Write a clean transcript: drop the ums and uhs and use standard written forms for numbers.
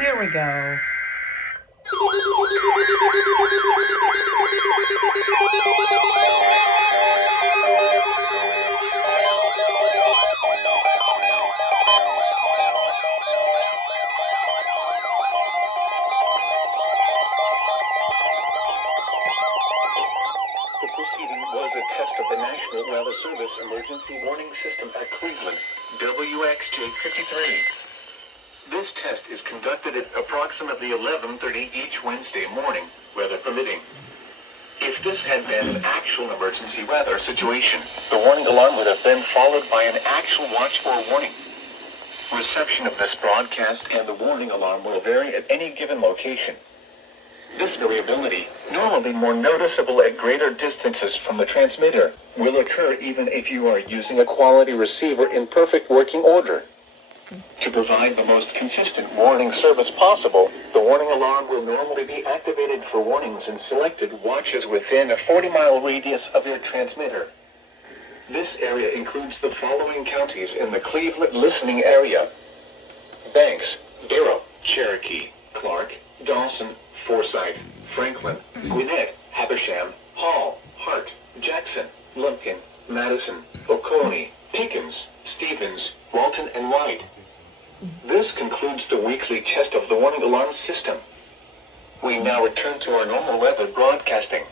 Here we go. The proceeding was a test of the National Weather Service Emergency Warning System at Cleveland, WXJ-53. This test is conducted at approximately 11:30 each Wednesday morning, weather permitting. If this had been an actual emergency weather situation, the warning alarm would have been followed by an actual watch for warning. Reception of this broadcast and the warning alarm will vary at any given location. This variability, normally more noticeable at greater distances from the transmitter, will occur even if you are using a quality receiver in perfect working order. To provide the most consistent warning service possible, the warning alarm will normally be activated for warnings in selected watches within a 40-mile radius of your transmitter. This area includes the following counties in the Cleveland listening area: Banks, Barrow, Cherokee, Clark, Dawson, Forsyth, Franklin, Gwinnett, Habersham, Hall, Hart, Jackson, Lumpkin, Madison, Oconee, Pickens, Stevens, Walton, and White. This concludes the weekly test of the warning alarm system. We now return to our normal weather broadcasting.